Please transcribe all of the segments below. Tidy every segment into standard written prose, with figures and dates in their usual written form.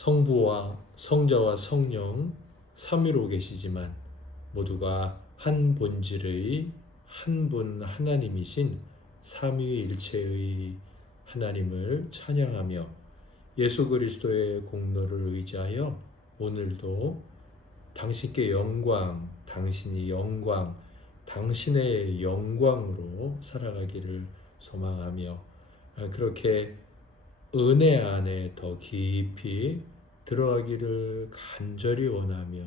성부와 성자와 성령 삼위로 계시지만 모두가 한 본질의 한 분 하나님이신 삼위일체의 하나님을 찬양하며 예수 그리스도의 공로를 의지하여 오늘도 당신께 영광, 당신이 영광, 당신의 영광으로 살아가기를 소망하며 그렇게 은혜 안에 더 깊이 들어가기를 간절히 원하며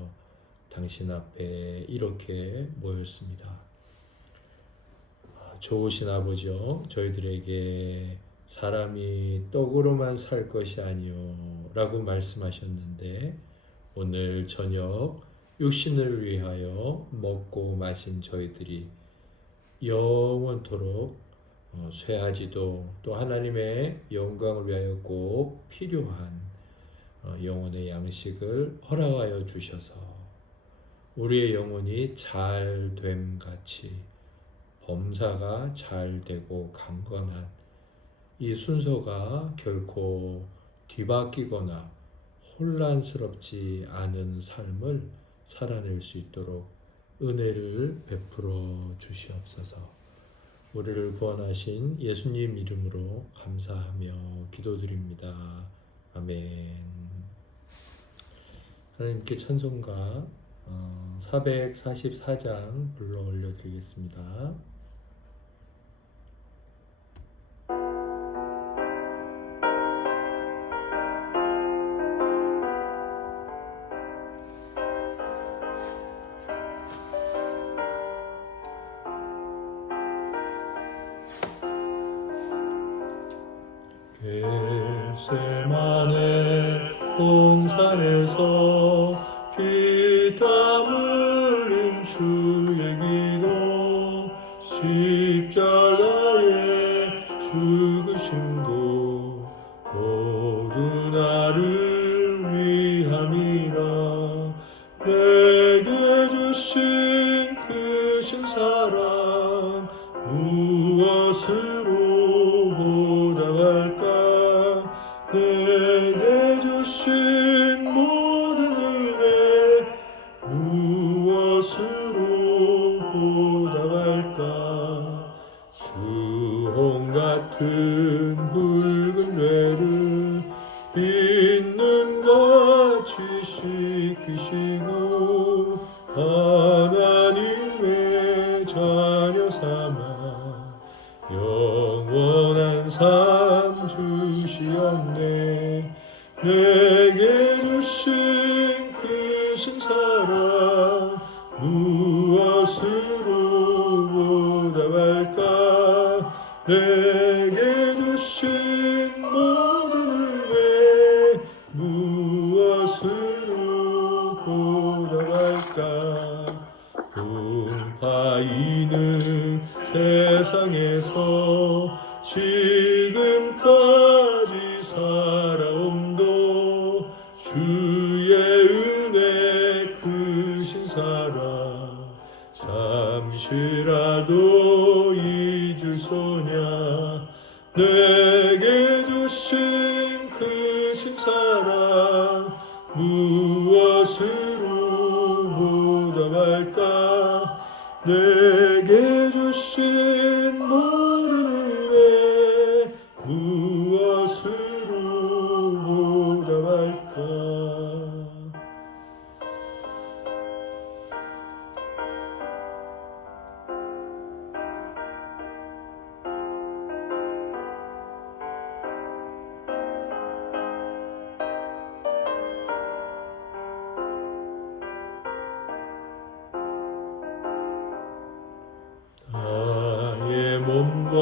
당신 앞에 이렇게 모였습니다. 좋으신 아버지여, 저희들에게 사람이 떡으로만 살 것이 아니요 라고 말씀하셨는데 오늘 저녁 육신을 위하여 먹고 마신 저희들이 영원토록 쇠하지도 또 하나님의 영광을 위하여 꼭 필요한 영혼의 양식을 허락하여 주셔서 우리의 영혼이 잘됨 같이 범사가 잘되고 강건한 이 순서가 결코 뒤바뀌거나 혼란스럽지 않은 삶을 살아낼 수 있도록 은혜를 베풀어 주시옵소서. 우리를 구원하신 예수님 이름으로 감사하며 기도드립니다. 아멘. 하나님께 찬송가 444장 불러 올려드리겠습니다. 겟세마네 동산에서 피땀 흘린 주의 기도 십자가의 죽으심도 모두 나를 위함이라. 내게 주신 크신 사랑 무엇으로 보답할까. 내게 주신 모든 은혜 무엇으로 보답할까. 수홍 같은 붉은 죄를 있는 같이 씻기시고 하나님의 자녀 삼아 영원한 삶 주시었네. 내게 주신 크신 사랑 무엇으로 보답할까. 내게 주신 모든 은혜 무엇으로 보답할까. 풍파이는 세상에서 지금까지 살아옴도 주의 은혜 크신 사랑 잠시라도 잊을 소냐. 내게 주신 크신 사랑 무엇으로 보답할까. 내게 주신 모든 은혜 무엇으로 보답할까. 나의 몸과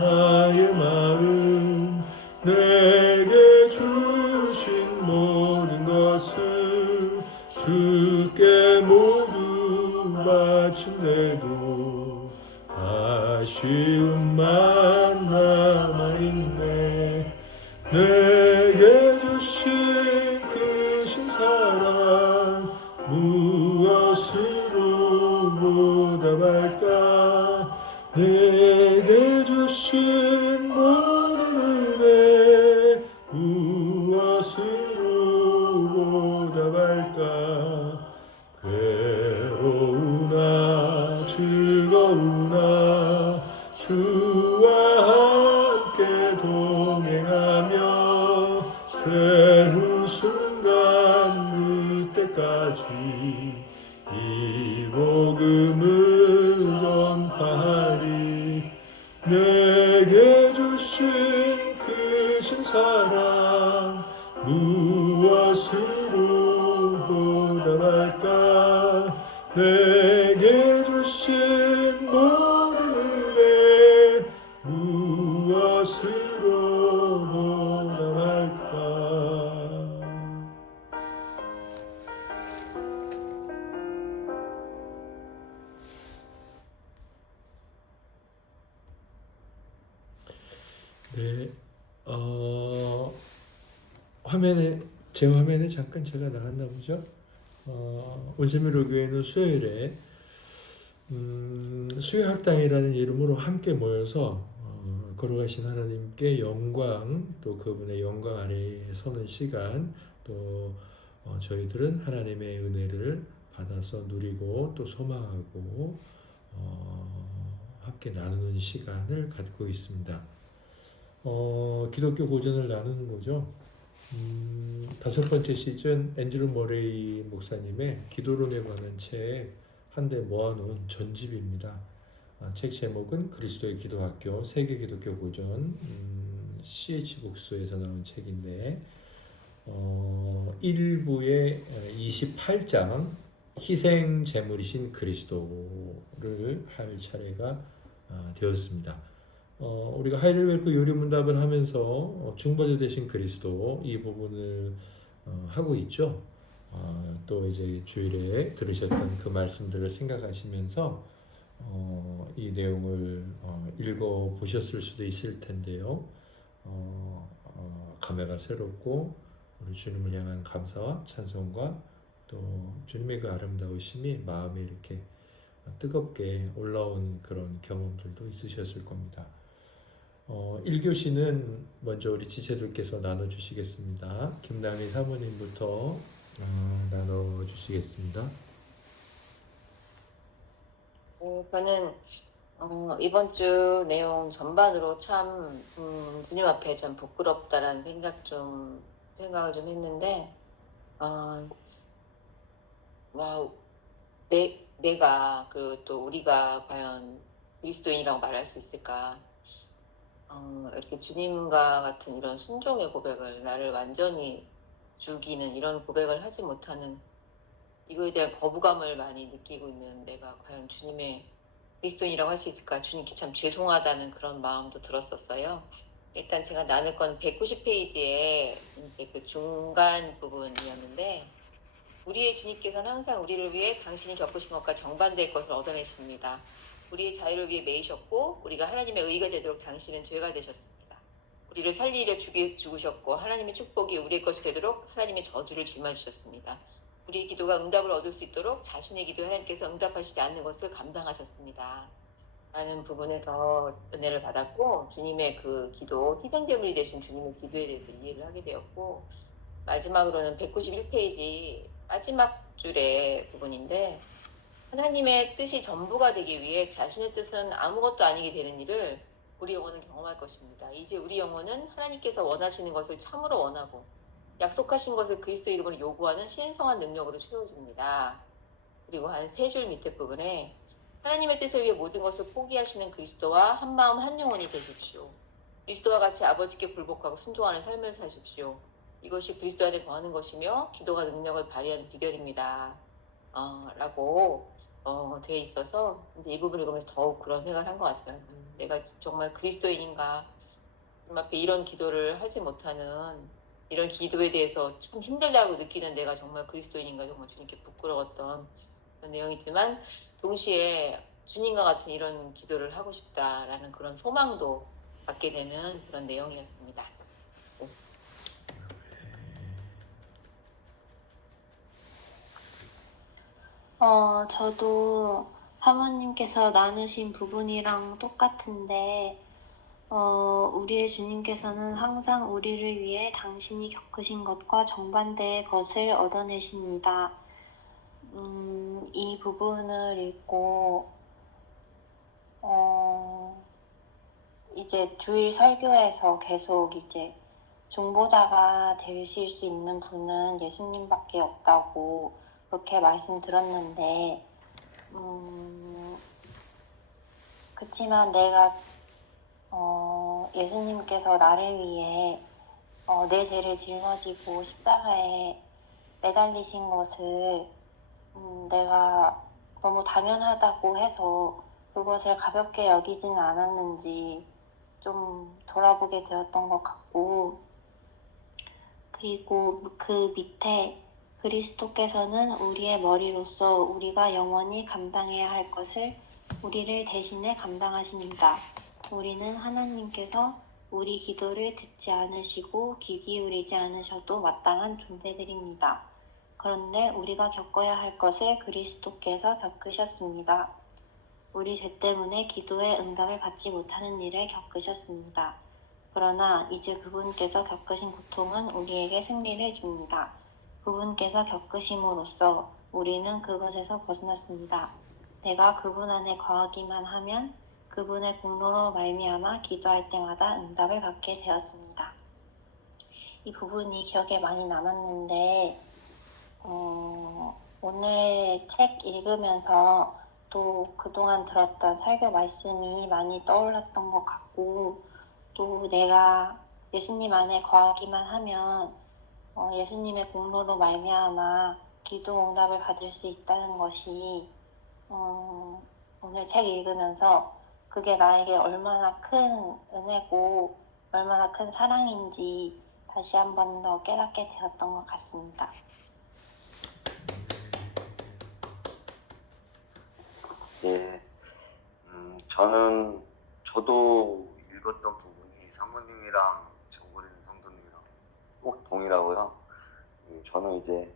나의 마음 내게 주신 모든 것을 주께 모두 바친데도 아쉬움만 남아있네. 내게 주신 크신 사랑 무엇으로 보답할까. 내게 주신 모든 은혜 무엇으로 최후 순간 그때까지 이 복음을 전하리. 내게 주신 크신 사랑 무엇으로 보답할까. 내게 주신 모든 은혜 무엇으로 보답할까. 네, 제 화면에 잠깐 제가 나갔나 보죠. 온세미로 교회는 수요일에 수요학당이라는 이름으로 함께 모여서 걸어가신 하나님께 영광, 또 그분의 영광 아래에 서는 시간, 또 저희들은 하나님의 은혜를 받아서 누리고 또 소망하고 함께 나누는 시간을 갖고 있습니다. 기독교 고전을 나누는 거죠. 5번째 시즌 앤드루 머레이 목사님의 기도론에 관한 책 한 대 모아놓은 전집입니다. 책 제목은 그리스도의 기도학교 세계 기독교 고전, CH 북스에서 나온 책인데 1부의 28장 희생 제물이신 그리스도를 할 차례가 되었습니다. 우리가 하이델베르크 요리문답을 하면서 중보자 되신 그리스도 이 부분을 하고 있죠. 또 이제 주일에 들으셨던 그 말씀들을 생각하시면서 이 내용을 읽어 보셨을 수도 있을 텐데요. 감회가 새롭고 우리 주님을 향한 감사와 찬송과 또 주님의 그 아름다우심이 마음에 이렇게 뜨겁게 올라온 그런 경험들도 있으셨을 겁니다. 1교시는 먼저 우리 지체들께서 나눠주시겠습니다. 김남희 사모님부터 나눠주시겠습니다. 저는 이번 주 내용 전반으로 참 주님 앞에 참 부끄럽다라는 생각을 좀 했는데 내가 그리고 또 우리가 과연 그리스도인이라고 말할 수 있을까? 이렇게 주님과 같은 이런 순종의 고백을 나를 완전히 죽이는 이런 고백을 하지 못하는 이거에 대한 거부감을 많이 느끼고 있는 내가 과연 주님의 그리스도인이라고 할 수 있을까? 주님께 참 죄송하다는 그런 마음도 들었었어요. 일단 제가 나눌 건 190페이지에 이제 그 중간 부분이었는데 우리의 주님께서는 항상 우리를 위해 당신이 겪으신 것과 정반대의 것을 얻어내십니다. 우리의 자유를 위해 매이셨고 우리가 하나님의 의가 되도록 당신은 죄가 되셨습니다. 우리를 살리려 죽으셨고 하나님의 축복이 우리의 것이 되도록 하나님의 저주를 짊어지셨습니다. 우리의 기도가 응답을 얻을 수 있도록 자신의 기도에 하나님께서 응답하시지 않는 것을 감당하셨습니다. 라는 부분에서 은혜를 받았고 주님의 그 기도, 희생제물이 되신 주님의 기도에 대해서 이해를 하게 되었고 마지막으로는 191페이지 마지막 줄의 부분인데 하나님의 뜻이 전부가 되기 위해 자신의 뜻은 아무것도 아니게 되는 일을 우리 영혼은 경험할 것입니다. 이제 우리 영혼은 하나님께서 원하시는 것을 참으로 원하고 약속하신 것을 그리스도 이름으로 요구하는 신성한 능력으로 채워집니다. 그리고 한 3줄 밑에 부분에 하나님의 뜻을 위해 모든 것을 포기하시는 그리스도와 한마음 한영혼이 되십시오. 그리스도와 같이 아버지께 불복하고 순종하는 삶을 사십시오. 이것이 그리스도 안에 거하는 것이며 기도가 능력을 발휘하는 비결입니다. 라고 되어 있어서 이제 이 부분을 읽으면서 더욱 그런 생각을 한 것 같아요. 내가 정말 그리스도인인가? 주님 앞에 이런 기도를 하지 못하는 이런 기도에 대해서 참 힘들다고 느끼는 내가 정말 그리스도인인가 정말 주님께 부끄러웠던 그런 내용이지만 동시에 주님과 같은 이런 기도를 하고 싶다라는 그런 소망도 갖게 되는 그런 내용이었습니다. 저도 사모님께서 나누신 부분이랑 똑같은데 우리의 주님께서는 항상 우리를 위해 당신이 겪으신 것과 정반대의 것을 얻어내십니다. 이 부분을 읽고 이제 주일 설교에서 계속 이제 중보자가 되실 수 있는 분은 예수님밖에 없다고 그렇게 말씀드렸는데, 그치만 내가 예수님께서 나를 위해 내 죄를 짊어지고 십자가에 매달리신 것을 내가 너무 당연하다고 해서 그것을 가볍게 여기지는 않았는지 좀 돌아보게 되었던 것 같고, 그리고 그 밑에 그리스도께서는 우리의 머리로서 우리가 영원히 감당해야 할 것을 우리를 대신해 감당하십니다. 우리는 하나님께서 우리 기도를 듣지 않으시고 귀 기울이지 않으셔도 마땅한 존재들입니다. 그런데 우리가 겪어야 할 것을 그리스도께서 겪으셨습니다. 우리 죄 때문에 기도의 응답을 받지 못하는 일을 겪으셨습니다. 그러나 이제 그분께서 겪으신 고통은 우리에게 승리를 줍니다. 그분께서 겪으심으로써 우리는 그것에서 벗어났습니다. 내가 그분 안에 거하기만 하면 그분의 공로로 말미암아 기도할 때마다 응답을 받게 되었습니다. 이 부분이 기억에 많이 남았는데 오늘 책 읽으면서 또 그동안 들었던 설교 말씀이 많이 떠올랐던 것 같고, 또 내가 예수님 안에 거하기만 하면 예수님의 공로로 말미암아 기도 응답을 받을 수 있다는 것이 오늘 책 읽으면서 그게 나에게 얼마나 큰 은혜고 얼마나 큰 사랑인지 다시 한 번 더 깨닫게 되었던 것 같습니다. 예, 저도 읽었던 부분이 사모님이랑 정고린 성도님이랑 꼭 동일하고요. 저는 이제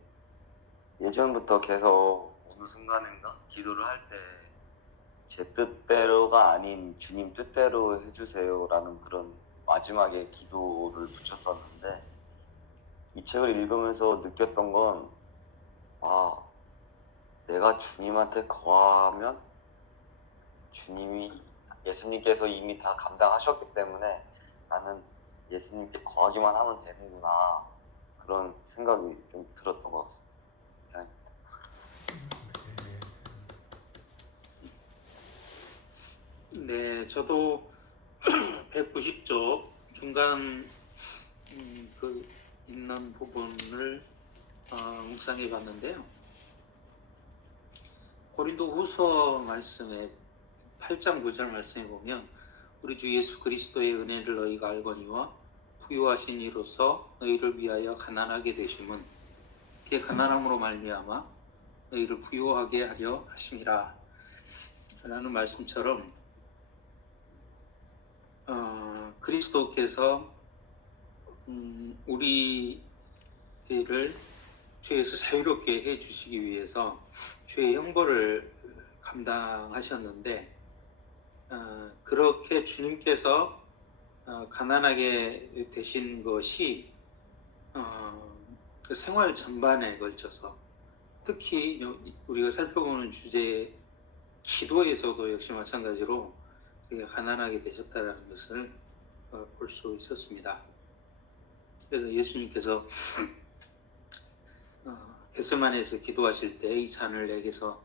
예전부터 계속 어느 순간인가 기도를 할 때 제 뜻대로가 아닌 주님 뜻대로 해주세요라는 그런 마지막에 기도를 붙였었는데, 이 책을 읽으면서 느꼈던 건, 내가 주님한테 거하면 예수님께서 이미 다 감당하셨기 때문에 나는 예수님께 거하기만 하면 되는구나, 그런 생각이 좀 들었던 것 같습니다. 네, 저도 190쪽 중간 그 있는 부분을 묵상해 봤는데요. 고린도 후서 말씀에 8장 9절 말씀에 보면 우리 주 예수 그리스도의 은혜를 너희가 알거니와 부유하신 이로써 너희를 위하여 가난하게 되심은 그의 가난함으로 말미암아 너희를 부유하게 하려 하심이라 라는 말씀처럼 그리스도께서 우리를 죄에서 자유롭게 해주시기 위해서 죄의 형벌을 감당하셨는데, 그렇게 주님께서 가난하게 되신 것이 그 생활 전반에 걸쳐서, 특히 우리가 살펴보는 주제 기도에서도 역시 마찬가지로 되게 가난하게 되셨다는 것을 볼 수 있었습니다. 그래서 예수님께서 겟세마네에서 기도하실 때 이 잔을 내게서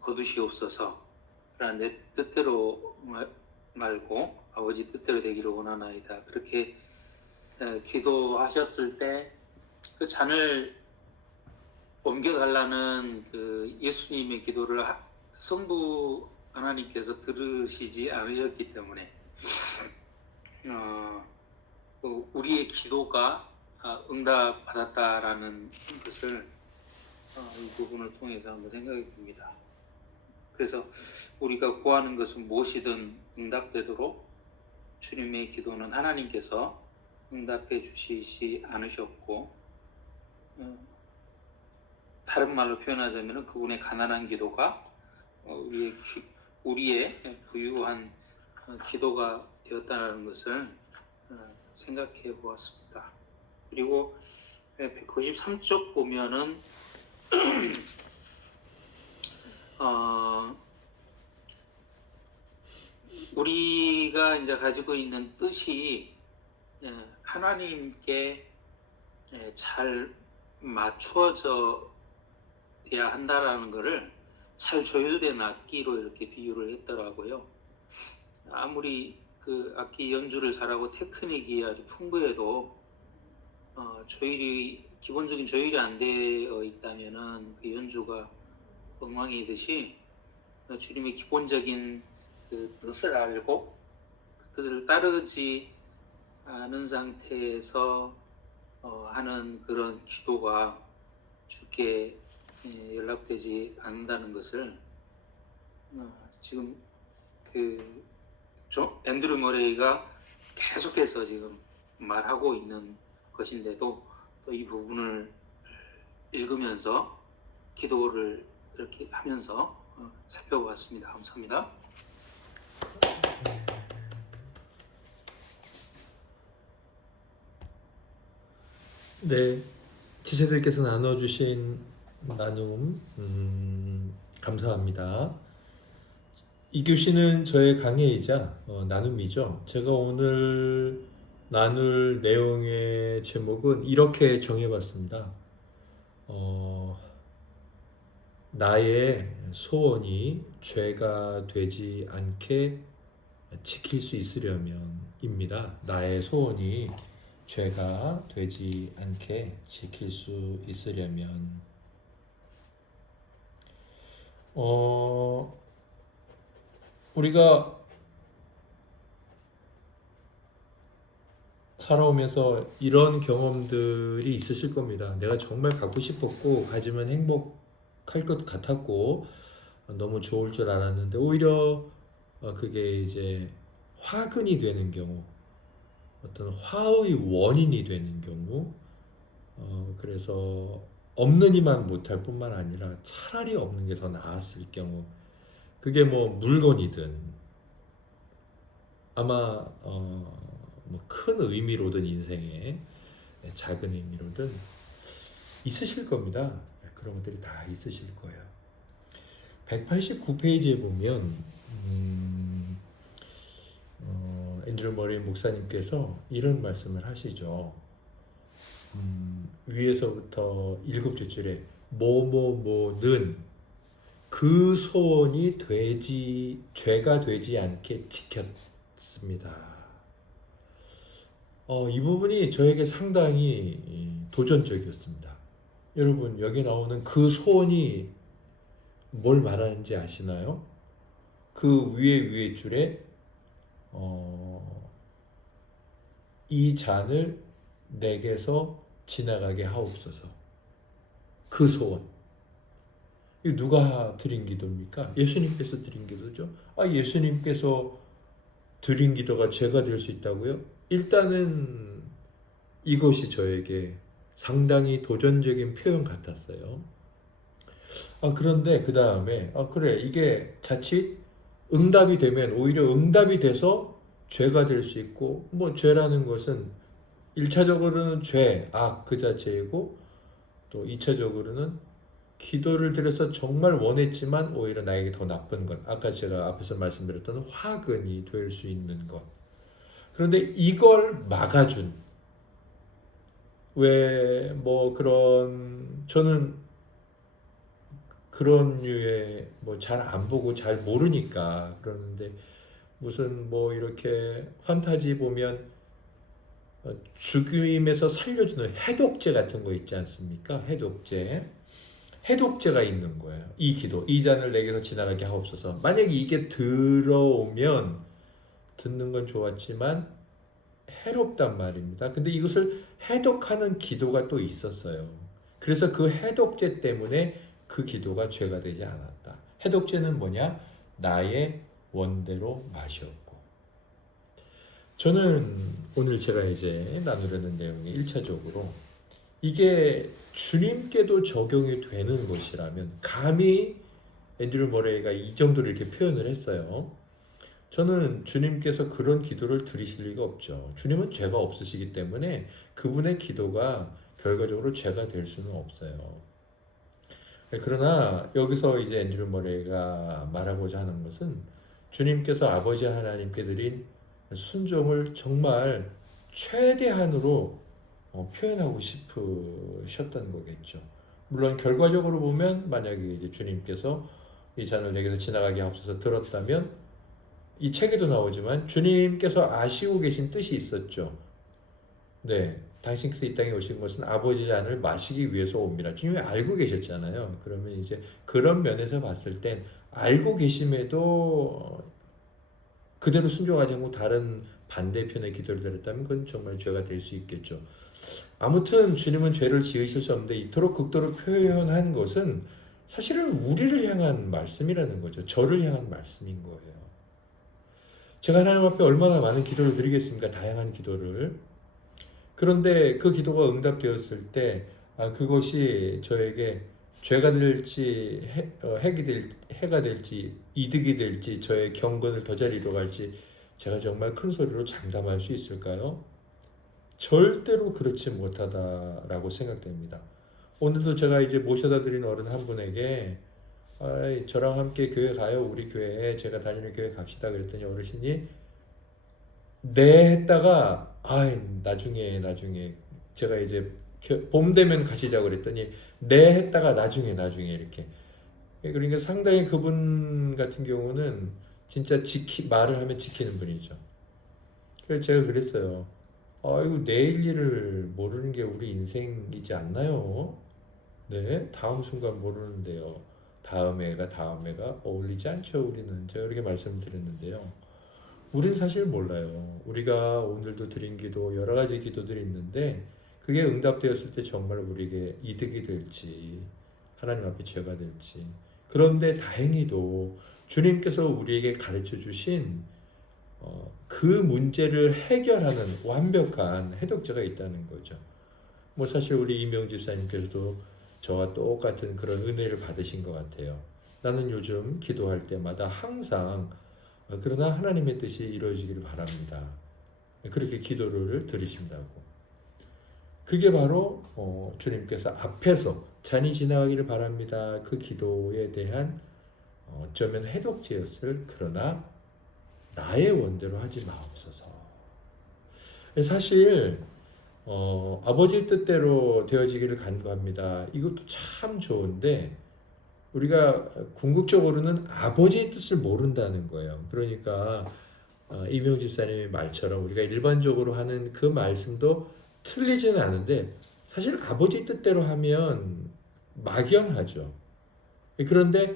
거두시옵소서, 내 뜻대로 말고 아버지 뜻대로 되기를 원하나이다, 그렇게 기도하셨을 때 그 잔을 옮겨달라는 그 예수님의 기도를 성부 하나님께서 들으시지 않으셨기 때문에 우리의 기도가 응답받았다라는 것을 이 부분을 통해서 한번 생각해 봅니다. 그래서 우리가 구하는 것은 무엇이든 응답되도록 주님의 기도는 하나님께서 응답해 주시지 않으셨고, 다른 말로 표현하자면 그분의 가난한 기도가 우리의 부유한 기도가 되었다는 것을 생각해 보았습니다. 그리고 193쪽 보면은 우리가 이제 가지고 있는 뜻이 하나님께 잘 맞추어져야 한다라는 것을 잘 조율된 악기로 이렇게 비유를 했더라고요. 아무리 그 악기 연주를 잘하고 테크닉이 아주 풍부해도 기본적인 조율이 안 되어 있다면은 그 연주가 엉망이듯이 주님의 기본적인 그 뜻을 알고 그 뜻을 따르지 않은 상태에서 하는 그런 기도가 주께 연락되지 않는다는 것을 지금 그 앤드류 머레이가 계속해서 지금 말하고 있는 것인데도 또 이 부분을 읽으면서 기도를 이렇게 하면서 살펴보았습니다. 감사합니다. 네, 지체들께서 나눠주신 나눔 감사합니다. 이 교시는 저의 강의이자 나눔이죠. 제가 오늘 나눌 내용의 제목은 이렇게 정해봤습니다. 나의 소원이 죄가 되지 않게 지킬 수 있으려면입니다. 나의 소원이 죄가 되지 않게 지킬 수 있으려면 우리가 살아오면서 이런 경험들이 있으실 겁니다. 내가 정말 갖고 싶었고 가지면 행복할 것 같았고 너무 좋을 줄 알았는데 오히려 그게 이제 화근이 되는 경우, 어떤 화의 원인이 되는 경우, 그래서 없는 이만 못할 뿐만 아니라 차라리 없는 게 더 나았을 경우, 그게 뭐 물건이든 아마 뭐 큰 의미로든 인생의 작은 의미로든 있으실 겁니다. 그런 것들이 다 있으실 거예요. 189페이지에 보면 앤드류 머레이 목사님께서 이런 말씀을 하시죠. 위에서부터 7뒷줄에 뭐뭐뭐는 그 소원이 죄가 되지 않게 지켰습니다. 이 부분이 저에게 상당히 도전적이었습니다. 여러분, 여기 나오는 그 소원이 뭘 말하는지 아시나요? 그 위에 줄에 이 잔을 내게서 지나가게 하옵소서. 그 소원. 이거 누가 드린 기도입니까? 예수님께서 드린 기도죠. 예수님께서 드린 기도가 죄가 될 수 있다고요? 일단은 이것이 저에게 상당히 도전적인 표현 같았어요. 그런데 그 다음에 그래, 이게 자칫 응답이 되면 오히려 응답이 돼서 죄가 될 수 있고, 뭐 죄라는 것은 1차적으로는 죄, 악 그 자체이고, 또 2차적으로는 기도를 드려서 정말 원했지만 오히려 나에게 더 나쁜 것, 아까 제가 앞에서 말씀드렸던 화근이 될 수 있는 것. 그런데 이걸 막아준, 왜 뭐 저는 그런 류의 뭐 잘 안 보고 잘 모르니까 그러는데, 무슨 뭐 이렇게 판타지 보면 죽임에서 살려주는 해독제 같은 거 있지 않습니까? 해독제가 있는 거예요. 이 기도, 이 잔을 내게서 지나가게 하옵소서. 만약에 이게 들어오면 듣는 건 좋았지만 해롭단 말입니다. 근데 이것을 해독하는 기도가 또 있었어요. 그래서 그 해독제 때문에 그 기도가 죄가 되지 않았다. 해독제는 뭐냐? 나의 원대로 마셨고. 저는 오늘 제가 이제 나누려는 내용이 1차적으로 이게 주님께도 적용이 되는 것이라면, 감히 앤드류 머레이가 이 정도로 이렇게 표현을 했어요. 저는 주님께서 그런 기도를 들으실 리가 없죠. 주님은 죄가 없으시기 때문에 그분의 기도가 결과적으로 죄가 될 수는 없어요. 그러나 여기서 이제 앤드류 머레이가 말하고자 하는 것은 주님께서 아버지 하나님께 드린 순종을 정말 최대한으로 표현하고 싶으셨던 거겠죠. 물론 결과적으로 보면 만약에 이제 주님께서 이 잔을 내게서 지나가게 하옵소서 들었다면 이 책에도 나오지만 주님께서 아시고 계신 뜻이 있었죠. 네, 당신께서 이 땅에 오신 것은 아버지 잔을 마시기 위해서 옵니다. 주님이 알고 계셨잖아요. 그러면 이제 그런 면에서 봤을 땐 알고 계심에도 그대로 순종하지 않고 다른 반대편의 기도를 드렸다면 그건 정말 죄가 될 수 있겠죠. 아무튼 주님은 죄를 지으실 수 없는데 이토록 극도로 표현한 것은 사실은 우리를 향한 말씀이라는 거죠. 저를 향한 말씀인 거예요. 제가 하나님 앞에 얼마나 많은 기도를 드리겠습니까? 다양한 기도를. 그런데 그 기도가 응답되었을 때 그것이 저에게 죄가 될지 해가 될지 이득이 될지 저의 경건을 더 잘 이뤄갈지 제가 정말 큰 소리로 장담할 수 있을까요? 절대로 그렇지 못하다라고 생각됩니다. 오늘도 제가 이제 모셔다 드린 어른 한 분에게 저랑 함께 교회 가요. 우리 교회에 제가 다니는 교회 갑시다. 그랬더니 어르신이 네 했다가 나중에 제가 이제 봄 되면 가시자고 그랬더니 네 했다가 나중에 이렇게. 그러니까 상당히 그분 같은 경우는 진짜 말을 하면 지키는 분이죠. 그래서 제가 그랬어요. 아이고 내일 일을 모르는 게 우리 인생이지 않나요? 네, 다음 순간 모르는데요. 다음 해가 어울리지 않죠. 우리는 제가 이렇게 말씀드렸는데요. 우린 사실 몰라요. 우리가 오늘도 드린 기도 여러 가지 기도들이 있는데 그게 응답되었을 때 정말 우리에게 이득이 될지 하나님 앞에 죄가 될지. 그런데 다행히도 주님께서 우리에게 가르쳐 주신 그 문제를 해결하는 완벽한 해독제가 있다는 거죠. 뭐 사실 우리 이명 집사님께서도 저와 똑같은 그런 은혜를 받으신 것 같아요. 나는 요즘 기도할 때마다 항상 그러나 하나님의 뜻이 이루어지기를 바랍니다. 그렇게 기도를 드리신다고. 그게 바로 주님께서 앞에서 잔이 지나가기를 바랍니다. 그 기도에 대한 어쩌면 해독제였을 그러나 나의 원대로 하지 마옵소서. 사실 아버지 뜻대로 되어지기를 간구합니다. 이것도 참 좋은데 우리가 궁극적으로는 아버지의 뜻을 모른다는 거예요. 그러니까 이명 집사님의 말처럼 우리가 일반적으로 하는 그 말씀도 틀리지는 않은데 사실 아버지 뜻대로 하면 막연하죠. 그런데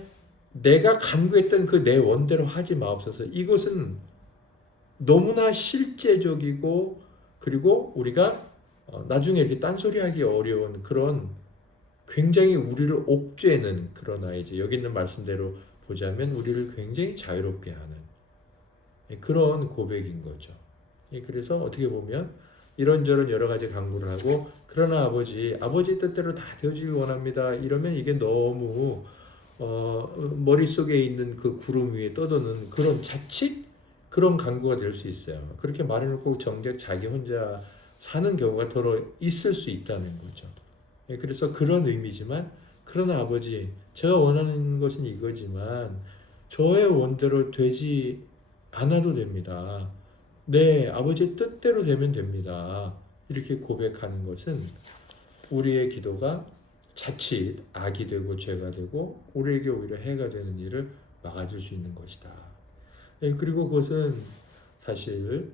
내가 간구했던 그 내 원대로 하지 마옵소서. 이것은 너무나 실제적이고 그리고 우리가 나중에 이렇게 딴소리하기 어려운 그런 굉장히 우리를 옥죄는 그러나 이제 여기 있는 말씀대로 보자면 우리를 굉장히 자유롭게 하는 그런 고백인 거죠. 그래서 어떻게 보면 이런저런 여러 가지 강구를 하고 그러나 아버지 뜻대로 다 되어지길 원합니다. 이러면 이게 너무 머릿속에 있는 그 구름 위에 떠도는 그런 자칫 그런 강구가 될 수 있어요. 그렇게 말해놓고 정작 자기 혼자 사는 경우가 더러 있을 수 있다는 거죠. 그래서 그런 의미지만 그러나 아버지 제가 원하는 것은 이거지만 저의 원대로 되지 않아도 됩니다. 네, 아버지의 뜻대로 되면 됩니다. 이렇게 고백하는 것은 우리의 기도가 자칫 악이 되고 죄가 되고 우리에게 오히려 해가 되는 일을 막아줄 수 있는 것이다. 그리고 그것은 사실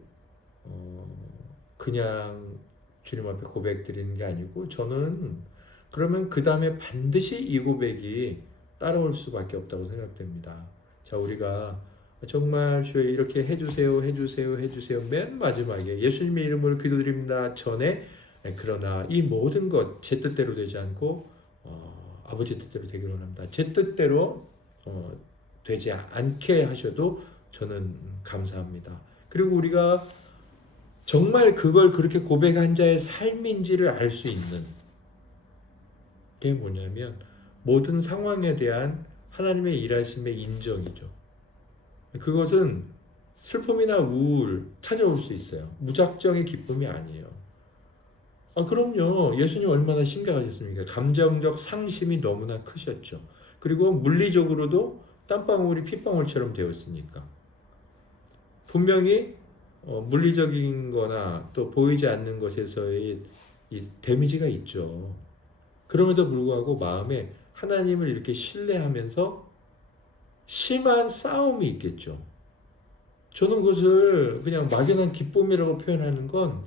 그냥 주님 앞에 고백 드리는 게 아니고 저는 그러면 그 다음에 반드시 이 고백이 따라올 수밖에 없다고 생각됩니다. 자, 우리가 정말 주여 이렇게 해주세요 맨 마지막에 예수님의 이름으로 기도드립니다 전에 그러나 이 모든 것 제 뜻대로 되지 않고 아버지 뜻대로 되기를 원합니다. 제 뜻대로 되지 않게 하셔도 저는 감사합니다. 그리고 우리가 정말 그걸 그렇게 고백한 자의 삶인지를 알 수 있는 게 뭐냐면 모든 상황에 대한 하나님의 일하심의 인정이죠. 그것은 슬픔이나 우울 찾아올 수 있어요. 무작정의 기쁨이 아니에요. 그럼요. 예수님 얼마나 심각하셨습니까? 감정적 상심이 너무나 크셨죠. 그리고 물리적으로도 땀방울이 핏방울처럼 되었으니까. 분명히 물리적인 거나 또 보이지 않는 것에서의 이 데미지가 있죠. 그럼에도 불구하고 마음에 하나님을 이렇게 신뢰하면서 심한 싸움이 있겠죠. 저는 그것을 그냥 막연한 기쁨이라고 표현하는 건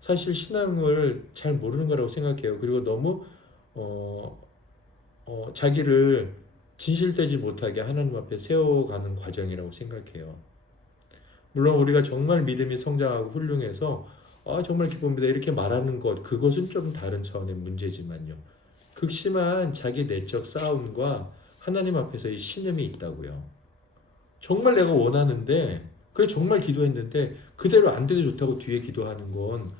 사실 신앙을 잘 모르는 거라고 생각해요. 그리고 너무 자기를 진실되지 못하게 하나님 앞에 세워가는 과정이라고 생각해요. 물론 우리가 정말 믿음이 성장하고 훌륭해서 정말 기쁩니다 이렇게 말하는 것, 그것은 좀 다른 차원의 문제지만요. 극심한 자기 내적 싸움과 하나님 앞에서의 신음이 있다고요. 정말 내가 원하는데, 그래 정말 기도했는데 그대로 안 돼도 좋다고 뒤에 기도하는 건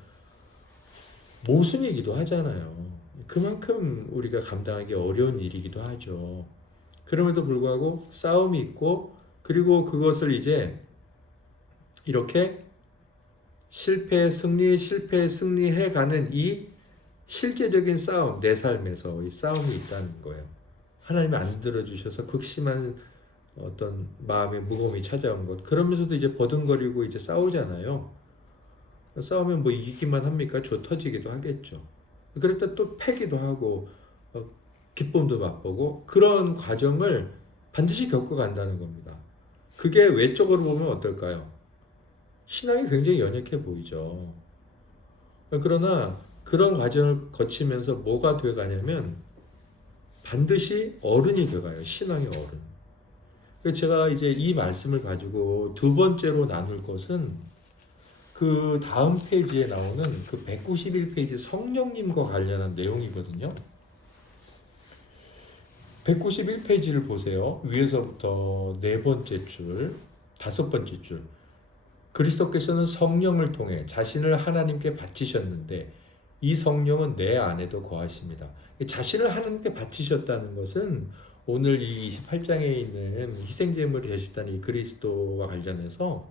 모순이기도 하잖아요. 그만큼 우리가 감당하기 어려운 일이기도 하죠. 그럼에도 불구하고 싸움이 있고, 그리고 그것을 이제 이렇게 실패 승리해가는 이 실제적인 싸움, 내 삶에서 이 싸움이 있다는 거예요. 하나님이 안 들어주셔서 극심한 어떤 마음의 무거움이 찾아온 것. 그러면서도 이제 버둥거리고 이제 싸우잖아요. 싸우면 뭐 이기기만 합니까? 조 터지기도 하겠죠. 그럴 때 또 패기도 하고 기쁨도 맛보고 그런 과정을 반드시 겪어간다는 겁니다. 그게 외적으로 보면 어떨까요? 신앙이 굉장히 연약해 보이죠. 그러나 그런 과정을 거치면서 뭐가 돼가냐면 반드시 어른이 돼가요. 신앙의 어른. 제가 이제 이 말씀을 가지고 두 번째로 나눌 것은 그 다음 페이지에 나오는 그 191페이지 성령님과 관련한 내용이거든요. 191페이지를 보세요. 위에서부터 네 번째 줄, 다섯 번째 줄. 그리스도께서는 성령을 통해 자신을 하나님께 바치셨는데 이 성령은 내 안에도 거하십니다. 자신을 하나님께 바치셨다는 것은 오늘 이 28장에 있는 희생제물이 되셨다는 이 그리스도와 관련해서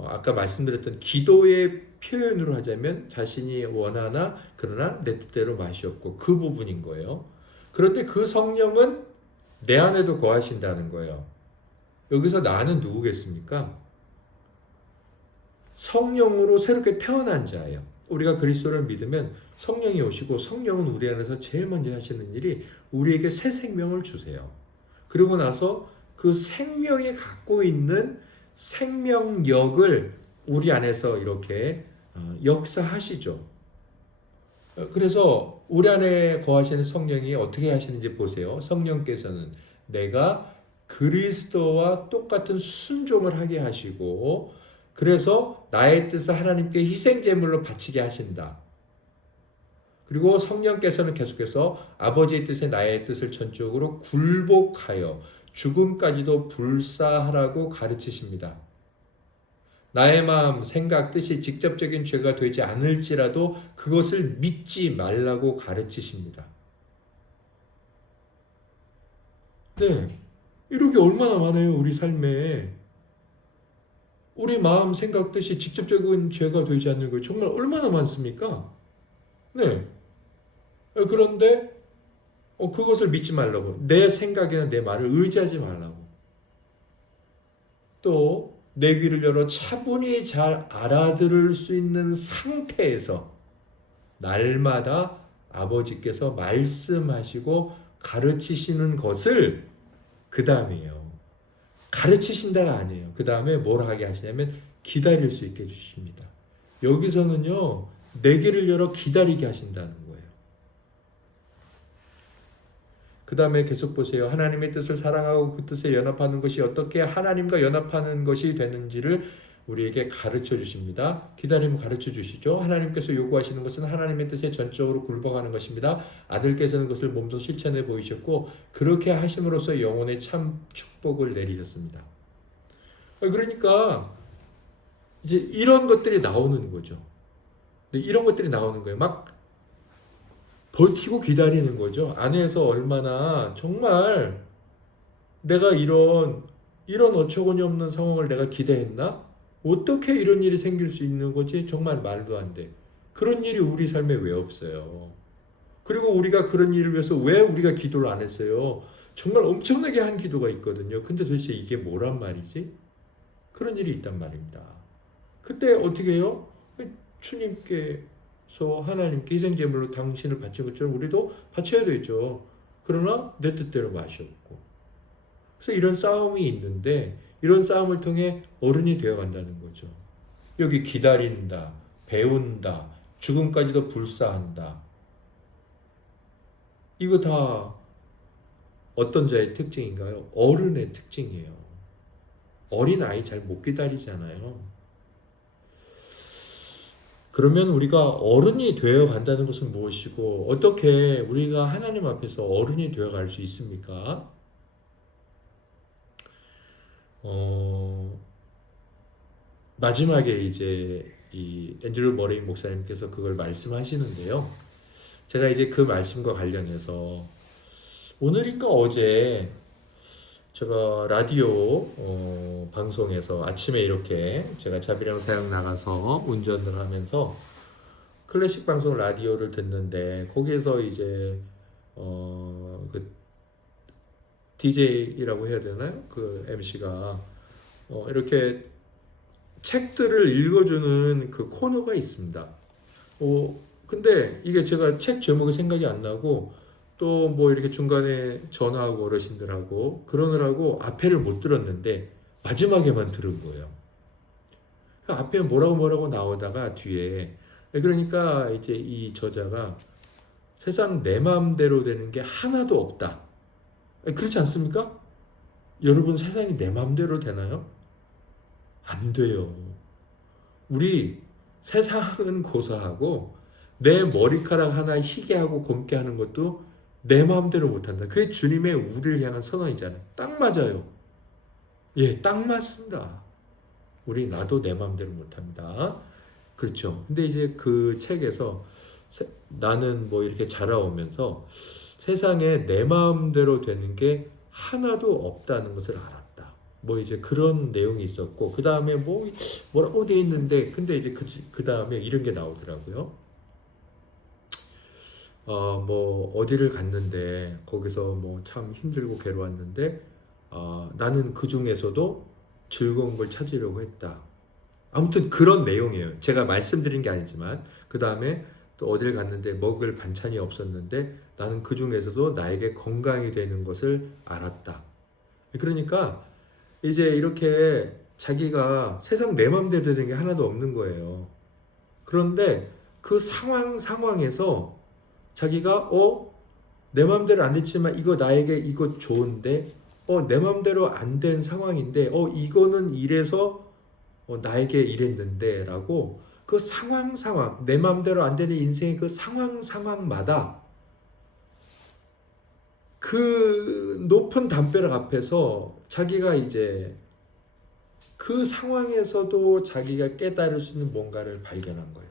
아까 말씀드렸던 기도의 표현으로 하자면 자신이 원하나 그러나 내 뜻대로 마시옵고 그 부분인 거예요. 그런데 그 성령은 내 안에도 거하신다는 거예요. 여기서 나는 누구겠습니까? 성령으로 새롭게 태어난 자예요. 우리가 그리스도를 믿으면 성령이 오시고 성령은 우리 안에서 제일 먼저 하시는 일이 우리에게 새 생명을 주세요. 그리고 나서 그 생명이 갖고 있는 생명력을 우리 안에서 이렇게 역사하시죠. 그래서 우리 안에 거하시는 성령이 어떻게 하시는지 보세요. 성령께서는 내가 그리스도와 똑같은 순종을 하게 하시고 그래서 나의 뜻을 하나님께 희생제물로 바치게 하신다. 그리고 성령께서는 계속해서 아버지의 뜻에 나의 뜻을 전적으로 굴복하여 죽음까지도 불사하라고 가르치십니다. 나의 마음, 생각, 뜻이 직접적인 죄가 되지 않을지라도 그것을 믿지 말라고 가르치십니다. 네, 이런 게 얼마나 많아요, 우리 삶에. 우리 마음, 생각, 뜻이 직접적인 죄가 되지 않는 거예요. 정말 얼마나 많습니까? 네. 그런데 그것을 믿지 말라고. 내 생각이나 내 말을 의지하지 말라고. 또 내 귀를 열어 차분히 잘 알아들을 수 있는 상태에서 날마다 아버지께서 말씀하시고 가르치시는 것을 그 다음이에요. 가르치신다가 아니에요. 그 다음에 뭘 하게 하시냐면 기다릴 수 있게 해주십니다. 여기서는요, 내 귀를 열어 기다리게 하신다는 거예요. 그 다음에 계속 보세요. 하나님의 뜻을 사랑하고 그 뜻에 연합하는 것이 어떻게 하나님과 연합하는 것이 되는지를 우리에게 가르쳐 주십니다. 기다림을 가르쳐 주시죠. 하나님께서 요구하시는 것은 하나님의 뜻에 전적으로 굴복하는 것입니다. 아들께서는 그것을 몸소 실천해 보이셨고 그렇게 하심으로써 영혼의 참 축복을 내리셨습니다. 그러니까 이제 이런 것들이 나오는 거죠. 이런 것들이 나오는 거예요. 막 버티고 기다리는 거죠. 안에서 얼마나 정말 내가 이런 어처구니 없는 상황을 내가 기대했나? 어떻게 이런 일이 생길 수 있는 거지? 정말 말도 안 돼. 그런 일이 우리 삶에 왜 없어요? 그리고 우리가 그런 일을 위해서 왜 우리가 기도를 안 했어요? 정말 엄청나게 한 기도가 있거든요. 근데 도대체 이게 뭐란 말이지? 그런 일이 있단 말입니다. 그때 어떻게 해요? 주님께서 하나님께 희생제물로 당신을 바친 것처럼 우리도 바쳐야 되죠. 그러나 내 뜻대로 마셨고. 그래서 이런 싸움이 있는데 이런 싸움을 통해 어른이 되어간다는 거죠. 여기 기다린다, 배운다, 죽음까지도 불사한다. 이거 다 어떤 자의 특징인가요? 어른의 특징이에요. 어린아이 잘 못 기다리잖아요. 그러면 우리가 어른이 되어 간다는 것은 무엇이고 어떻게 우리가 하나님 앞에서 어른이 되어 갈 수 있습니까? 마지막에 이제 이 앤드류 머레이 목사님께서 그걸 말씀하시는데요. 제가 이제 그 말씀과 관련해서 오늘인가 어제 제가 라디오 방송에서 아침에 이렇게 제가 자비랑 사역 나가서 운전을 하면서 클래식 방송 라디오를 듣는데 거기에서 이제 그 DJ라고 해야 되나요? 그 MC가 이렇게 책들을 읽어주는 그 코너가 있습니다. 근데 이게 제가 책 제목이 생각이 안 나고 또 뭐 이렇게 중간에 전화하고 어르신들하고 그러느라고 앞에를 못 들었는데 마지막에만 들은 거예요. 앞에 뭐라고 나오다가 뒤에 그러니까 이제 이 저자가 세상 내 마음대로 되는 게 하나도 없다. 그렇지 않습니까? 여러분 세상이 내 마음대로 되나요? 안 돼요. 우리 세상은 고사하고 내 머리카락 하나 희게 하고 곱게 하는 것도 내 마음대로 못한다. 그게 주님의 우리를 향한 선언이잖아요. 딱 맞아요. 예, 딱 맞습니다. 우리 나도 내 마음대로 못합니다. 그렇죠. 근데 이제 그 책에서 나는 뭐 이렇게 자라오면서 세상에 내 마음대로 되는 게 하나도 없다는 것을 알았다. 뭐 이제 그런 내용이 있었고 그 다음에 뭐라고 돼 있는데 근데 이제 그 다음에 이런 게 나오더라고요. 뭐 어디를 갔는데 거기서 뭐 참 힘들고 괴로웠는데 나는 그 중에서도 즐거운 걸 찾으려고 했다. 아무튼 그런 내용이에요. 제가 말씀드린 게 아니지만 그 다음에 또 어디를 갔는데 먹을 반찬이 없었는데 나는 그 중에서도 나에게 건강이 되는 것을 알았다. 그러니까 이제 이렇게 자기가 세상 내 맘대로 되는 게 하나도 없는 거예요. 그런데 그 상황에서 자기가 내 맘대로 안 됐지만 이거 나에게 이거 좋은데 내 맘대로 안 된 상황인데 이거는 이래서 나에게 이랬는데 라고 그 상황 내 맘대로 안 되는 인생의 그 상황마다 그 높은 담벼락 앞에서 자기가 이제 그 상황에서도 자기가 깨달을 수 있는 뭔가를 발견한 거예요.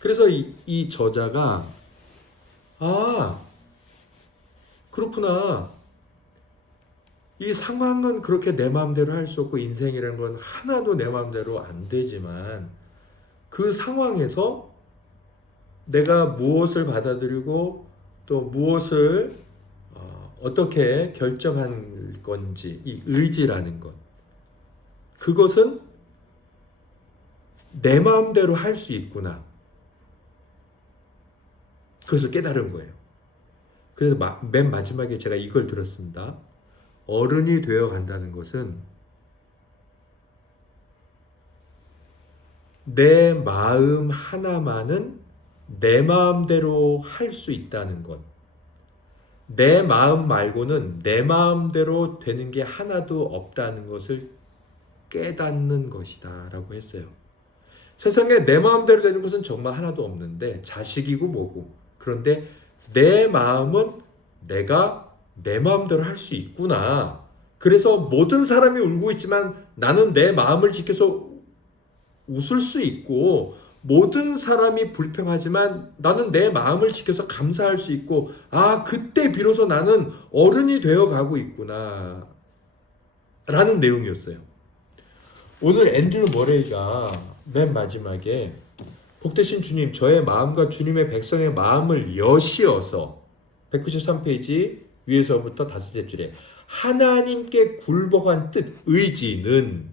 그래서 이 저자가 그렇구나. 이 상황은 그렇게 내 마음대로 할 수 없고 인생이라는 건 하나도 내 마음대로 안 되지만 그 상황에서 내가 무엇을 받아들이고 또 무엇을 어떻게 결정할 건지 이 의지라는 것 그것은 내 마음대로 할 수 있구나. 그것을 깨달은 거예요. 그래서 맨 마지막에 제가 이걸 들었습니다. 어른이 되어 간다는 것은 내 마음 하나만은 내 마음대로 할 수 있다는 것. 내 마음 말고는 내 마음대로 되는 게 하나도 없다는 것을 깨닫는 것이다 라고 했어요. 세상에 내 마음대로 되는 것은 정말 하나도 없는데 자식이고 뭐고 그런데 내 마음은 내가 내 마음대로 할 수 있구나. 그래서 모든 사람이 울고 있지만 나는 내 마음을 지켜서 웃을 수 있고 모든 사람이 불평하지만 나는 내 마음을 지켜서 감사할 수 있고 그때 비로소 나는 어른이 되어가고 있구나 라는 내용이었어요. 오늘 앤드류 머레이가 맨 마지막에 복되신 주님 저의 마음과 주님의 백성의 마음을 여시어서 193페이지 위에서부터 5째 줄에 하나님께 굴복한 뜻 의지는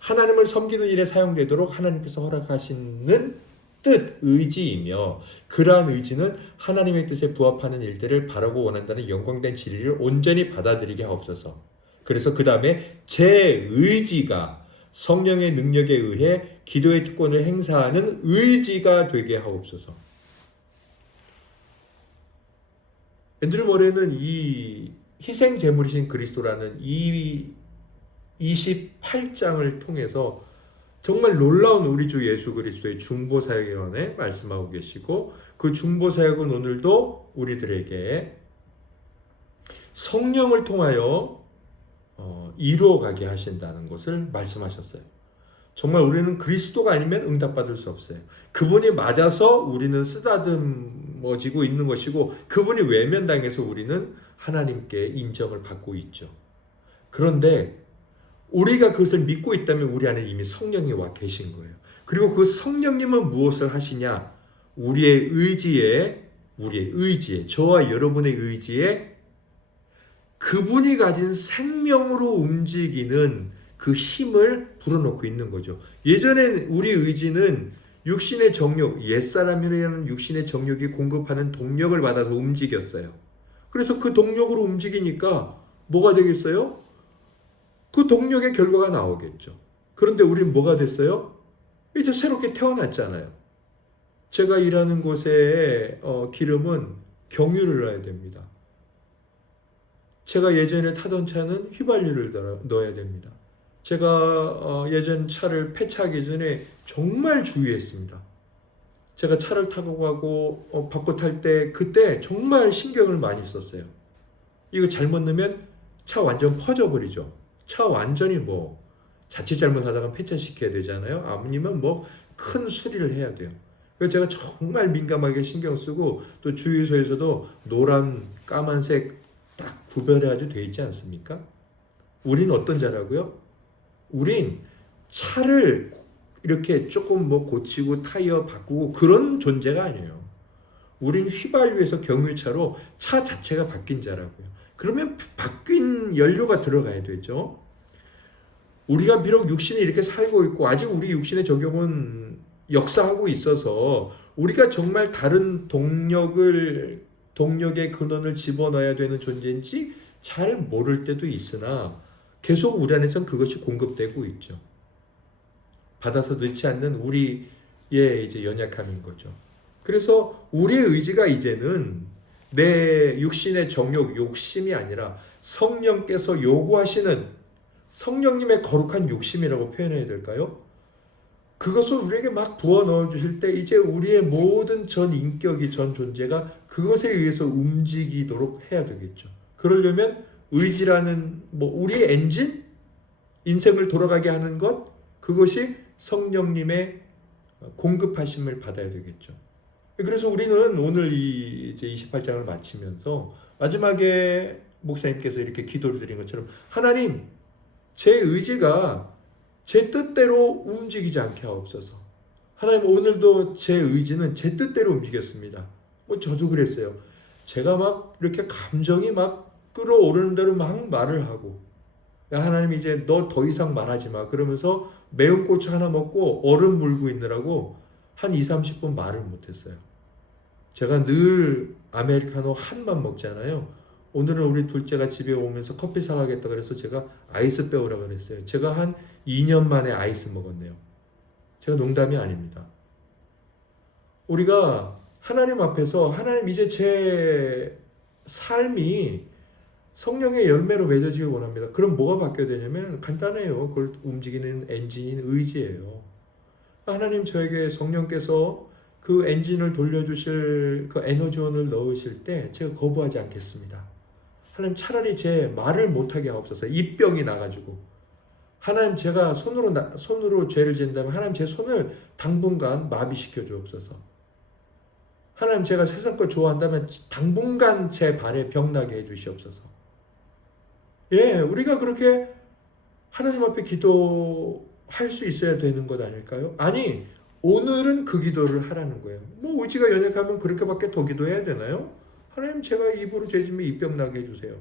하나님을 섬기는 일에 사용되도록 하나님께서 허락하시는 뜻, 의지이며 그러한 의지는 하나님의 뜻에 부합하는 일들을 바라고 원한다는 영광된 진리를 온전히 받아들이게 하옵소서. 그래서 그 다음에 제 의지가 성령의 능력에 의해 기도의 특권을 행사하는 의지가 되게 하옵소서. 앤드류 머레이는 이 희생 제물이신 그리스도라는 이 28장을 통해서 정말 놀라운 우리 주 예수 그리스도의 중보 사역에 관해 말씀하고 계시고 그 중보 사역은 오늘도 우리들에게 성령을 통하여 이루어가게 하신다는 것을 말씀하셨어요. 정말 우리는 그리스도가 아니면 응답받을 수 없어요. 그분이 맞아서 우리는 쓰다듬어지고 있는 것이고 그분이 외면당해서 우리는 하나님께 인정을 받고 있죠. 그런데 우리가 그것을 믿고 있다면 우리 안에 이미 성령이 와 계신 거예요. 그리고 그 성령님은 무엇을 하시냐? 우리의 의지에 저와 여러분의 의지에 그분이 가진 생명으로 움직이는 그 힘을 불어넣고 있는 거죠. 예전엔 우리 의지는 육신의 정욕, 옛사람이라는 육신의 정욕이 공급하는 동력을 받아서 움직였어요. 그래서 그 동력으로 움직이니까 뭐가 되겠어요? 그 동력의 결과가 나오겠죠. 그런데 우리는 뭐가 됐어요? 이제 새롭게 태어났잖아요. 제가 일하는 곳에 기름은 경유를 넣어야 됩니다. 제가 예전에 타던 차는 휘발유를 넣어야 됩니다. 제가 예전 차를 폐차하기 전에 정말 주의했습니다. 제가 차를 타고 가고 바꿔 탈 때 그때 정말 신경을 많이 썼어요. 이거 잘못 넣으면 차 완전 퍼져버리죠. 차 완전히 자칫 잘못하다가 폐차시켜야 되잖아요. 아니면 큰 수리를 해야 돼요. 그래서 제가 정말 민감하게 신경 쓰고 또 주유소에서도 노란, 까만색 딱 구별해가지고 돼 있지 않습니까? 우린 어떤 자라고요? 우린 차를 이렇게 조금 고치고 타이어 바꾸고 그런 존재가 아니에요. 우린 휘발유에서 경유차로 차 자체가 바뀐 자라고요. 그러면 바뀐 연료가 들어가야 되죠. 우리가 비록 육신이 이렇게 살고 있고 아직 우리 육신의 적용은 역사하고 있어서 우리가 정말 다른 동력의 근원을 집어넣어야 되는 존재인지 잘 모를 때도 있으나 계속 우리 안에선 그것이 공급되고 있죠. 받아서 넣지 않는 우리의 이제 연약함인 거죠. 그래서 우리의 의지가 이제는 내 육신의 정욕, 욕심이 아니라 성령께서 요구하시는 성령님의 거룩한 욕심이라고 표현해야 될까요? 그것을 우리에게 막 부어 넣어 주실 때 이제 우리의 모든 전 인격이 전 존재가 그것에 의해서 움직이도록 해야 되겠죠. 그러려면 의지라는 우리의 엔진? 인생을 돌아가게 하는 것? 그것이 성령님의 공급하심을 받아야 되겠죠. 그래서 우리는 오늘 이제 28장을 마치면서 마지막에 목사님께서 이렇게 기도를 드린 것처럼 하나님, 제 의지가 제 뜻대로 움직이지 않게 하옵소서. 하나님, 오늘도 제 의지는 제 뜻대로 움직였습니다. 저도 그랬어요. 제가 이렇게 감정이 끌어오르는 대로 말을 하고, 야, 하나님 이제 너 더 이상 말하지 마. 그러면서 매운 고추 하나 먹고 얼음 물고 있느라고 한 20-30분 말을 못했어요. 제가 늘 아메리카노 한만 먹잖아요. 오늘은 우리 둘째가 집에 오면서 커피 사가겠다 그래서 제가 아이스 빼오라 그랬어요. 제가 한 2년 만에 아이스 먹었네요. 제가 농담이 아닙니다. 우리가 하나님 앞에서 하나님 이제 제 삶이 성령의 열매로 맺어지길 원합니다. 그럼 뭐가 바뀌어야 되냐면 간단해요. 그걸 움직이는 엔진인 의지예요. 하나님, 저에게 성령께서 그 엔진을 돌려주실 그 에너지원을 넣으실 때 제가 거부하지 않겠습니다. 하나님, 차라리 제 말을 못하게 하옵소서. 입병이 나가지고. 하나님, 제가 손으로 죄를 짓는다면 하나님 제 손을 당분간 마비시켜 주옵소서. 하나님, 제가 세상 걸 좋아한다면 당분간 제 발에 병나게 해주시옵소서. 예, 우리가 그렇게 하나님 앞에 기도할 수 있어야 되는 것 아닐까요? 아니, 오늘은 그 기도를 하라는 거예요. 의지가 연약하면 그렇게밖에 더 기도해야 되나요? 하나님, 제가 입으로 죄지면 입병 나게 해주세요.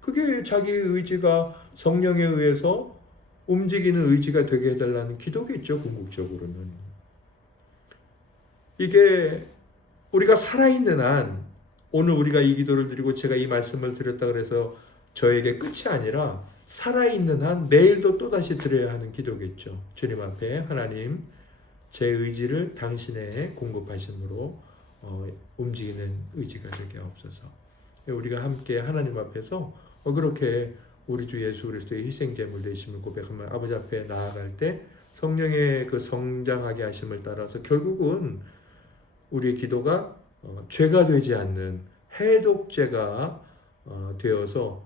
그게 자기 의지가 성령에 의해서 움직이는 의지가 되게 해달라는 기도겠죠. 궁극적으로는 이게 우리가 살아있는 한, 오늘 우리가 이 기도를 드리고 제가 이 말씀을 드렸다 그래서 저에게 끝이 아니라 살아있는 한 내일도 또다시 드려야 하는 기도겠죠. 주님 앞에 하나님, 제 의지를 당신의 공급하심으로 움직이는 의지가 되게 없어서 우리가 함께 하나님 앞에서 그렇게 우리 주 예수 그리스도의 희생제물 되심을 고백하면 아버지 앞에 나아갈 때 성령의 그 성장하게 하심을 따라서 결국은 우리의 기도가 죄가 되지 않는 해독제가 되어서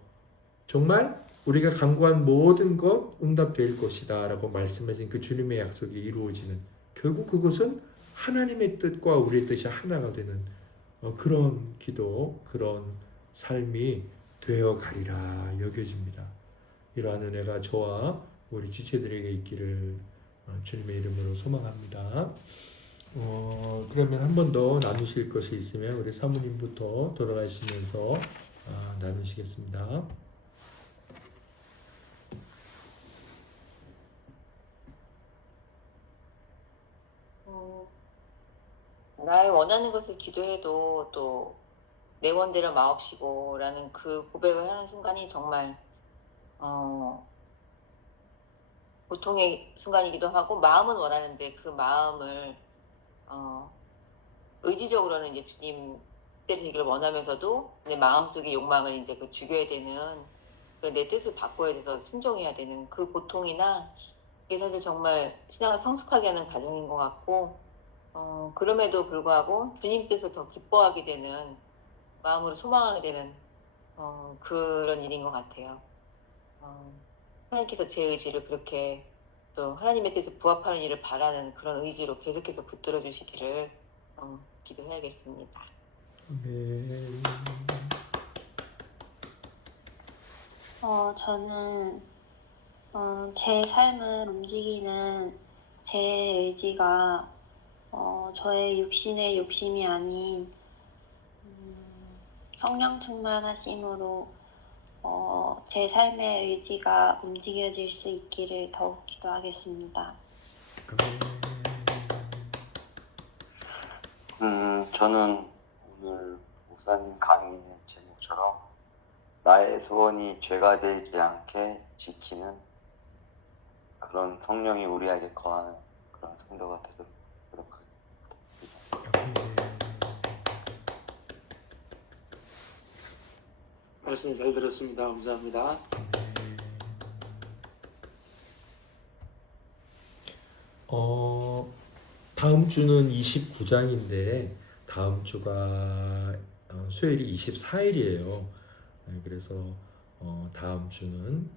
정말 우리가 간구한 모든 것 응답될 것이다 라고 말씀하신 그 주님의 약속이 이루어지는, 결국 그것은 하나님의 뜻과 우리의 뜻이 하나가 되는 그런 기도, 그런 삶이 되어가리라 여겨집니다. 이러한 은혜가 저와 우리 지체들에게 있기를 주님의 이름으로 소망합니다. 그러면 한 번 더 나누실 것이 있으면 우리 사모님부터 돌아가시면서 나누시겠습니다. 나의 원하는 것을 기도해도 또 내 원대로 마옵시고라는 그 고백을 하는 순간이 정말 고통의 순간이기도 하고, 마음은 원하는데 그 마음을 의지적으로는 이제 주님 뜻대로 되기를 원하면서도 내 마음속의 욕망을 이제 그 죽여야 되는, 내 뜻을 바꿔야 돼서 순종해야 되는 그 고통이나, 이게 사실 정말 신앙을 성숙하게 하는 과정인 것 같고, 그럼에도 불구하고 주님 뜻을 더 기뻐하게 되는 마음으로 소망하게 되는 그런 일인 것 같아요. 하나님께서 제 의지를 그렇게 또 하나님의 뜻에 부합하는 일을 바라는 그런 의지로 계속해서 붙들어 주시기를 기도해야겠습니다. 아멘. 저는 제 삶을 움직이는 제 의지가 저의 육신의 욕심이 아닌 성령 충만하심으로 제 삶의 의지가 움직여질 수 있기를 더욱 기도하겠습니다. 저는 오늘 목사님 강의 제목처럼 나의 소원이 죄가 되지 않게 지키는 그런 성령이 우리에게 거하는 그런 성도가 되도록 하겠습니다. 말씀 잘 들었습니다. 감사합니다. 다음 주는 29장인데 다음 주가 수요일이 24일이에요. 그래서 다음 주는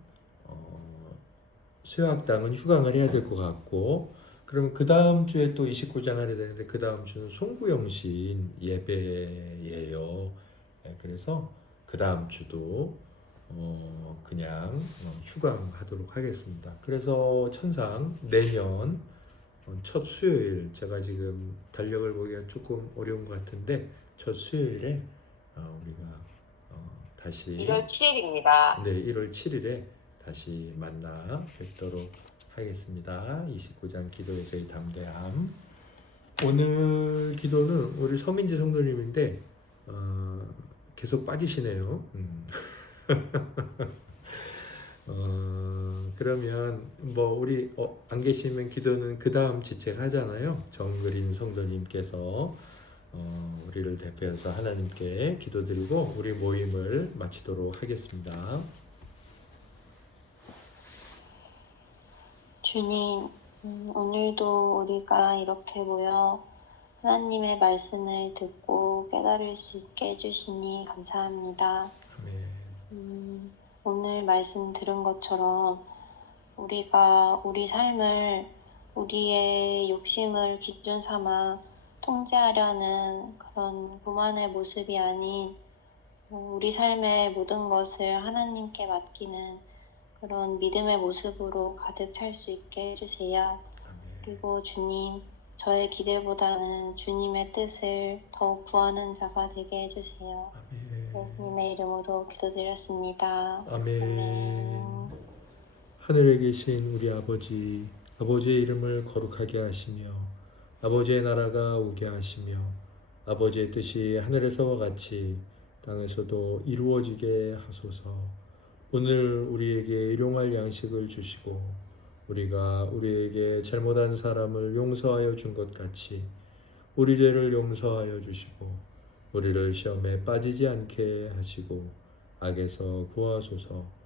수요학당은 휴강을 해야 될 것 같고, 그러면 그 다음 주에 또 29장 하게 되는데 그 다음 주는 송구영신 예배예요. 그래서 그 다음 주도 그냥 휴강하도록 하겠습니다. 그래서 천상 내년 첫 수요일, 제가 지금 달력을 보기가 조금 어려운 것 같은데 첫 수요일에 우리가 다시 1월 7일입니다. 네, 1월 7일에 다시 만나 뵙도록 하겠습니다. 29장 기도의 저희 담대함. 오늘 기도는 우리 서민지 성도님인데 계속 빠지시네요. 그러면 뭐 우리 안 계시면 기도는 그 다음 지책하잖아요. 정그린 성도님께서 우리를 대표해서 하나님께 기도드리고 우리 모임을 마치도록 하겠습니다. 주님, 오늘도 우리가 이렇게 모여 하나님의 말씀을 듣고 깨달을 수 있게 해주시니 감사합니다. 아멘. 오늘 말씀 들은 것처럼 우리가 우리 삶을 우리의 욕심을 기준 삼아 통제하려는 그런 교만의 모습이 아닌 우리 삶의 모든 것을 하나님께 맡기는 그런 믿음의 모습으로 가득 찰 수 있게 해주세요. 그리고 주님, 저의 기대보다는 주님의 뜻을 더욱 구하는 자가 되게 해주세요. 예수님의 이름으로 기도드렸습니다. 아멘. 아멘. 하늘에 계신 우리 아버지, 아버지의 이름을 거룩하게 하시며 아버지의 나라가 오게 하시며 아버지의 뜻이 하늘에서와 같이 땅에서도 이루어지게 하소서. 오늘 우리에게 일용할 양식을 주시고 우리가 우리에게 잘못한 사람을 용서하여 준 것 같이 우리 죄를 용서하여 주시고 우리를 시험에 빠지지 않게 하시고 악에서 구하소서.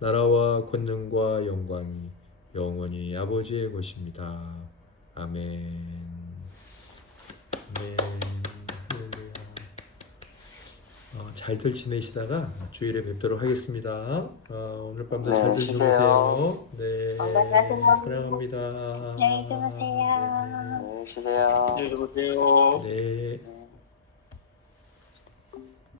나라와 권능과 영광이 영원히 아버지의 것입니다. 아멘. 아멘. 할렐루야. 잘들 지내시다가 주일에 뵙도록 하겠습니다. 오늘 밤도 네, 잘들 쉬세요. 주무세요. 네. 안녕하세요. 사랑합니다. 안녕히 주무세요. 네, 쉬세요. 안녕히 주무세요. 네.